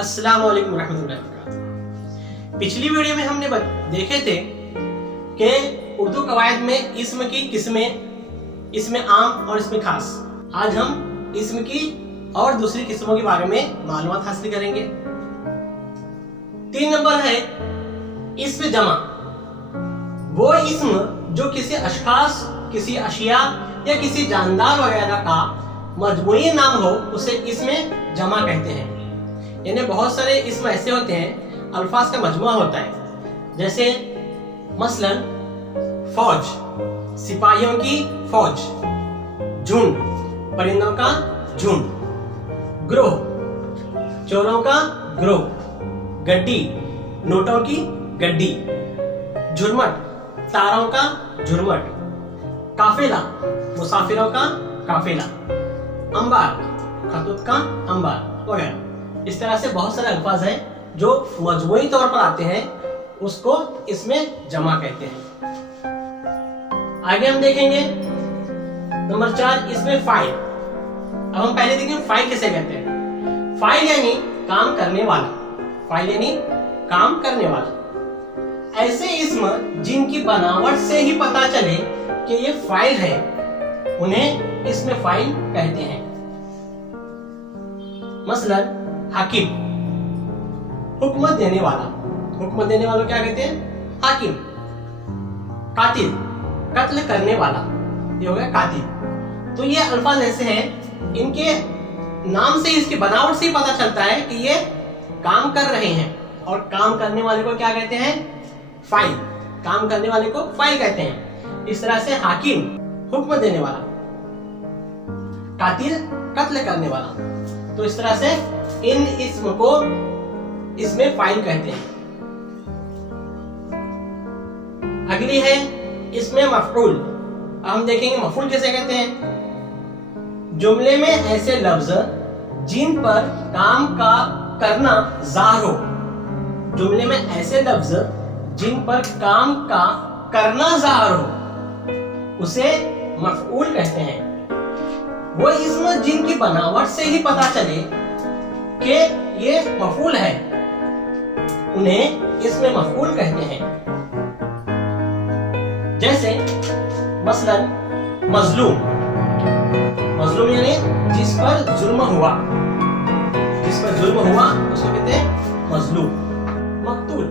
अस्सलाम वालेकुम रहमतुल्लाहि व बरकातुहू। पिछली वीडियो में हमने देखे थे कि उर्दू कवायद में इस्म की किस्में, इसमें आम और इसमें खास। आज हम इस्म की और दूसरी किस्मों के बारे में मालूमात हासिल करेंगे। 3 नंबर है इस्म जमा। वो इस्म जो किसी अशखास, किसी अशिया या किसी जानदार वगैरह का मजमूई नाम हो उसे इस्म जमा कहते हैं। यानी बहुत सारे इस्म ऐसे होते हैं, अल्फाज का मजमुआ होता है। जैसे मसलन फौज, सिपाहियों की फौज, झुंड, परिंदों का झुंड, ग्रोह, चोरों का ग्रोह, गड्डी, नोटों की गड्डी, झुरमट, तारों का झुरमट, काफिला, मुसाफिरों का काफिला, अंबार, खतूत का अंबार वगैरह। इस तरह से बहुत सारे अल्फाज हैं जो मजमूई तौर पर आते हैं, उसको इसमें जमा कहते हैं। आगे हम देखेंगे नंबर 4 इसमें फाइल। अब हम पहले देखेंगे फाइल किसे कहते हैं। फाइल यानी काम करने वाला, फाइल यानी काम करने वाला। ऐसे इस्म जिनकी बनावट से ही पता चले कि ये फाइल है, उन्हें इसमें फाइल कहते हैं। मसलन हाकिम, हुक्म देने वाला। हुक्म देने वाला क्या कहते हैं? हाकिम। कातिल, कत्ल करने वाला, ये हो गया कातिल। तो ये अल्फाज ऐसे हैं, इनके नाम से, इसकी बनावट से ही पता चलता है कि ये काम कर रहे हैं। और काम करने वाले को क्या कहते हैं? फाइल। काम करने वाले को फाइल कहते हैं। इस तरह से हाकिम हुक्म देने वाला, कातिल कत्ल करने वाला। तो इस तरह से इन इस्म को इसमें फाइल कहते हैं। अगली है इसमें मफऊल। अब हम देखेंगे मफऊल किसे कहते हैं। जुमले में ऐसे लफ्ज जिन पर काम का करना ज़ाहिर हो। जुमले में ऐसे लफ्ज जिन पर काम का करना ज़ाहिर हो, उसे मफऊल कहते हैं। वो इस्म जिनकी बनावट से ही पता चले कि ये मफऊल है, उन्हें इसमें मफऊल कहते हैं। जैसे मसलन मजलूम। मजलूम यानी जिस पर जुल्म हुआ, जिस पर जुल्म हुआ उसको कहते हैं मजलूम। मकतूल,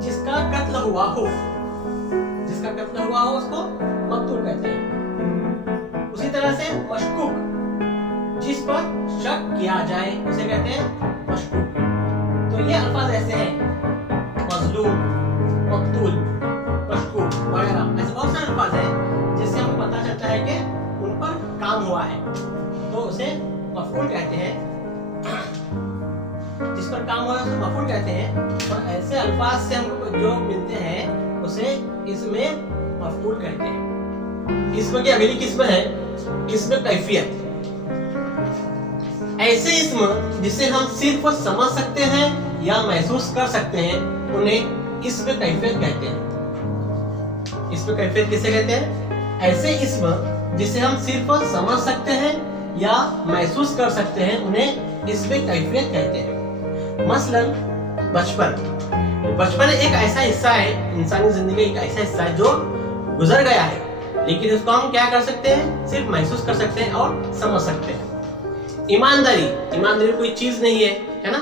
जिसका कत्ल हुआ हो, जिसका कत्ल हुआ हो उसको मकतूल कहते हैं। उसी तरह से मशकूक, जिस पर शक किया जाए उसे कहते हैं मशकूक। तो ये अल्फाज ऐसे हैं, मजलूम, मकतूल, मशकूक वगैरह। ऐसे बहुत सारे अल्फाज हैं जिससे हमें पता चलता है कि उन पर काम हुआ है, तो उसे मफऊल कहते हैं। जिस पर काम हुआ है उसे मफऊल कहते हैं। और ऐसे अल्फाज से हमको जो मिलते हैं उसे इसमें मफऊल कहते हैं। इसमें की अगली किस्म है इसमें कैफियत। ऐसे इस्म जिसे हम सिर्फ समझ सकते हैं या महसूस कर सकते हैं, उन्हें इस्म कैफियत कहते हैं। इस्म कैफियत किसे कहते हैं? ऐसे इस्म जिसे हम सिर्फ समझ सकते हैं या महसूस कर सकते हैं, उन्हें इस्म कैफियत कहते हैं। मसलन बचपन। बचपन एक ऐसा हिस्सा है, इंसानी जिंदगी का एक ऐसा हिस्सा है जो गुजर गया है, लेकिन इसको हम क्या कर सकते हैं? सिर्फ महसूस कर सकते हैं और समझ सकते हैं। ईमानदारी, ईमानदारी कोई चीज नहीं है ना?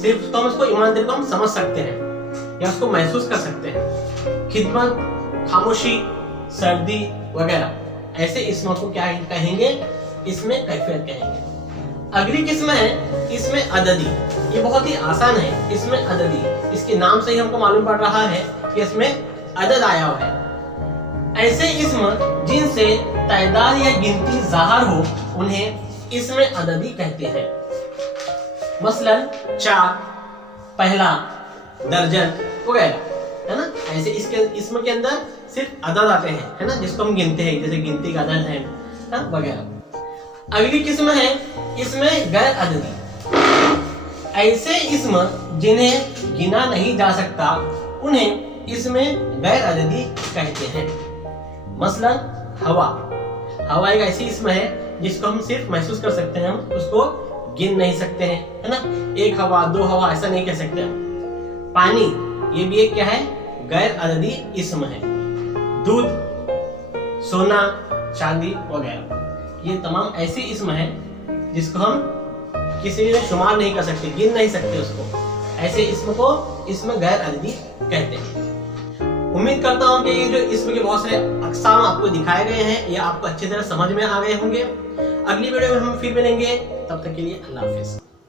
सिर्फ तो हम उसको, ईमानदारी को हम समझ सकते हैं या उसको महसूस कर सकते हैं। खिदमत, खामोशी, सर्दी वगैरह। ऐसे इस्मों को क्या कहेंगे? इसमें कैफियत कहेंगे। अगली किस्म है इसमें अददी। ये बहुत ही आसान है, इसमें अददी। इसके नाम से ही हमको मालूम पड़ रहा है कि इसमें अदद आया हुआ है। ऐसे इस्म जिनसे तादाद या गिनती ज़ाहिर हो, उन्हें इसमें अददी कहते हैं। मसलन 4, पहला, दर्जन वगैरह, है ना? ऐसे इसके इस्म के अंदर सिर्फ अदद आते हैं, है ना, जिसको हम गिनते हैं, जैसे गिनती का अदद है वगैरह। अगली किस्म है इसमें गैर अददी। ऐसे इस्म जिन्हें गिना नहीं जा सकता, उन्हें इसमें गैर अददी कहते हैं। मसलन हवा। हवा एक ऐसी इस्म है जिसको हम सिर्फ महसूस कर सकते हैं, हम उसको गिन नहीं सकते हैं, है ना। एक हवा, दो हवा ऐसा नहीं कह सकते। पानी ये भी एक क्या है, गैर अददी इस्म है। दूध, सोना, चांदी वगैरह, ये तमाम ऐसे इस्म है जिसको हम किसी में शुमार नहीं कर सकते, गिन नहीं सकते उसको। ऐसे इस्म को इस्म गैर अददी कहते हैं। उम्मीद करता हूं कि ये जो इस्म के बहुत सारे अक़साम आपको दिखाए गए हैं, ये आपको अच्छी तरह समझ में आ गए होंगे। अगली वीडियो में हम फिर मिलेंगे, तब तक के लिए अल्लाह हाफिज।